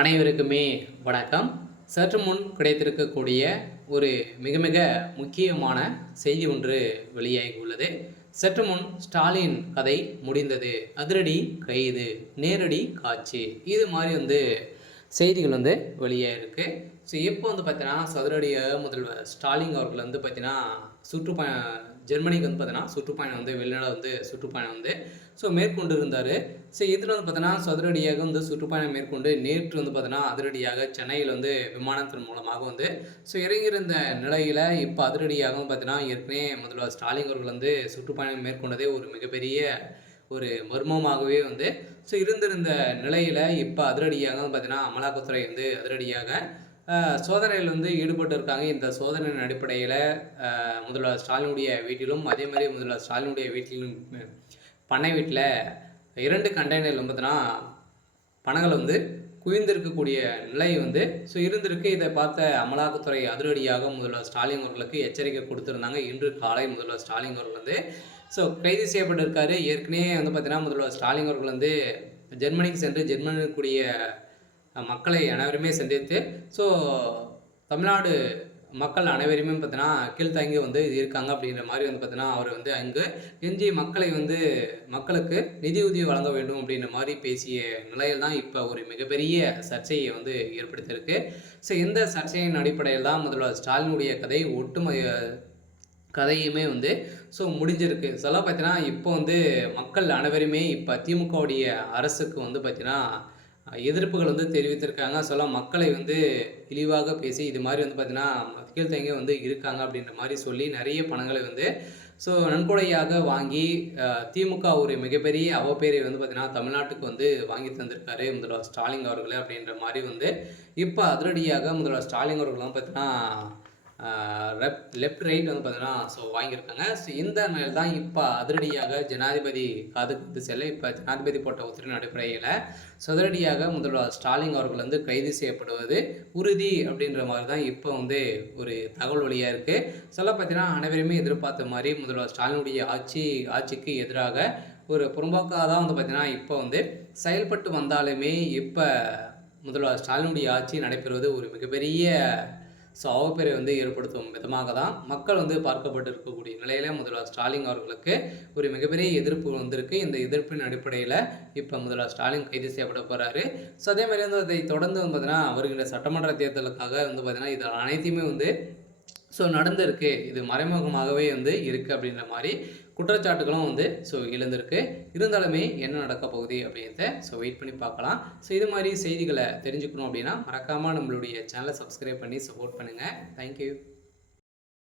அனைவருக்குமே வணக்கம். சற்று முன் கிடைத்திருக்கக்கூடிய ஒரு மிக மிக முக்கியமான செய்தி ஒன்று வெளியாகி உள்ளது. சற்று முன் ஸ்டாலின் கதை முடிந்தது, அதிரடி கைது, நேரடி காட்சி, இது மாதிரி செய்திகள் வெளியாகிருக்கு. ஸோ இப்போ பார்த்தீங்கன்னா சதுரடியாக முதல்வர் ஸ்டாலின் அவர்கள் பார்த்தீங்கன்னா சுற்றுப்பயணம் ஜெர்மனிக்கு பார்த்தீங்கன்னா சுற்றுப்பயணம் வெளிநாடு சுற்றுப்பயணம் ஸோ மேற்கொண்டு இருந்தார். ஸோ இதில் பார்த்தீங்கன்னா சதுரடியாக சுற்றுப்பயணம் மேற்கொண்டு நேற்று பார்த்தீங்கன்னா அதிரடியாக சென்னையில் விமானத்தின் மூலமாக ஸோ இறங்கியிருந்த நிலையில் இப்போ அதிரடியாக பார்த்தீங்கன்னா ஏற்கனவே முதல்வர் ஸ்டாலின் அவர்கள் சுற்றுப்பயணம் மேற்கொண்டதே ஒரு மிகப்பெரிய ஒரு மர்மமாகவே ஸோ இருந்திருந்த நிலையில் இப்போ அதிரடியாக பார்த்தீங்கன்னா அமலாக்கத்துறை அதிரடியாக சோதனையில் ஈடுபட்டு இருக்காங்க. இந்த சோதனையின் அடிப்படையில் முதல்வர் ஸ்டாலினுடைய வீட்டிலும் அதே மாதிரி முதல்வர் ஸ்டாலினுடைய வீட்டிலும் பண்ணை வீட்டில் 2 கண்டெய்னரில் பார்த்தீங்கன்னா பணங்கள் குவிந்திருக்கக்கூடிய நிலை ஸோ இருந்திருக்கு. இதை பார்த்த அமலாக்கத்துறை அதிரடியாக முதல்வர் ஸ்டாலின் அவர்களுக்கு எச்சரிக்கை கொடுத்துருந்தாங்க. இன்று காலை முதல்வர் ஸ்டாலின் அவர்கள் ஸோ கைது செய்யப்பட்டிருக்காரு. ஏற்கனவே பார்த்தீங்கன்னா முதல்வர் ஸ்டாலின் அவர்கள் ஜெர்மனிக்கு சென்று ஜெர்மனியில் கூடிய மக்களை அனைவருமே சந்தித்து ஸோ தமிழ்நாடு மக்கள் அனைவருமே பார்த்தீங்கன்னா கீழ்த்தாங்கி இருக்காங்க அப்படின்ற மாதிரி பார்த்தீங்கன்னா அவர் அங்கு எஞ்சி மக்களை மக்களுக்கு நிதியுதவி வழங்க வேண்டும் அப்படின்ற மாதிரி பேசிய நிலையில் தான் இப்போ ஒரு மிகப்பெரிய சர்ச்சையை ஏற்படுத்தியிருக்கு. ஸோ இந்த சர்ச்சையின் அடிப்படையில் தான் முதல்வர் ஸ்டாலினுடைய கதையுமே ஸோ முடிஞ்சிருக்கு. சொல்ல பார்த்தீங்கன்னா இப்போ மக்கள் அனைவருமே இப்போ திமுகவுடைய அரசுக்கு பார்த்தீங்கன்னா எதிர்ப்புகள் தெரிவித்திருக்காங்க. சொல்ல மக்களை இழிவாக பேசி இது மாதிரி பார்த்தீங்கன்னா கீழ்த்தங்க இருக்காங்க அப்படின்ற மாதிரி சொல்லி நிறைய பணங்களை ஸோ நன்கொடையாக வாங்கி திமுக ஒரு மிகப்பெரிய அவப்பேரை பார்த்தீங்கன்னா தமிழ்நாட்டுக்கு வாங்கி தந்திருக்காரு முதல்வர் ஸ்டாலின் அவர்கள் அப்படின்ற மாதிரி இப்போ அதிரடியாக முதல்வர் ஸ்டாலின் அவர்கள்லாம் பார்த்தீங்கன்னா லெஃப்ட் ரைட் பார்த்தீங்கன்னா ஸோ வாங்கியிருக்காங்க. ஸோ இந்த நிலையில் தான் இப்போ அதிரடியாக ஜனாதிபதி காதுக்கு செல்ல இப்போ ஜனாதிபதி போட்ட உத்தரவின் அடிப்படையில் சதுரடியாக முதல்வர் ஸ்டாலின் அவர்கள் கைது செய்யப்படுவது உறுதி அப்படின்ற மாதிரி தான் இப்போ ஒரு தகவல் வழியாக இருக்குது. சொல்ல பார்த்தீங்கன்னா அனைவருமே எதிர்பார்த்த மாதிரி முதல்வர் ஸ்டாலினுடைய ஆட்சிக்கு எதிராக ஒரு புறம்போக்காக தான் பார்த்தீங்கன்னா இப்போ செயல்பட்டு வந்தாலுமே இப்போ முதல்வர் ஸ்டாலினுடைய ஆட்சி நடைபெறுவது ஒரு மிகப்பெரிய ஸோ அவப்பேரை ஏற்படுத்தும் விதமாக தான் மக்கள் பார்க்கப்பட்டு இருக்கக்கூடிய நிலையில் முதல்வர் ஸ்டாலின் அவர்களுக்கு ஒரு மிகப்பெரிய எதிர்ப்பு இருக்குது. இந்த எதிர்ப்பின் அடிப்படையில் இப்போ முதல்வர் ஸ்டாலின் கைது செய்யப்பட போகிறாரு. ஸோ அதே மாதிரி அதை தொடர்ந்து பார்த்தீங்கன்னா வருகின்ற சட்டமன்ற தேர்தலுக்காக பார்த்தீங்கன்னா இது அனைத்தையுமே ஸோ நடந்திருக்கு, இது மறைமுகமாகவே இருக்குது அப்படின்ற மாதிரி குற்றச்சாட்டுகளும் ஸோ எழுந்திருக்கு. இருந்தாலுமே என்ன நடக்க போகுது அப்படின்றத ஸோ வெயிட் பண்ணி பார்க்கலாம். ஸோ இது மாதிரி செய்திகளை தெரிஞ்சுக்கணும் அப்படின்னா மறக்காமல் நம்மளுடைய சேனலை சப்ஸ்கிரைப் பண்ணி சப்போர்ட் பண்ணுங்கள். தேங்க்யூ.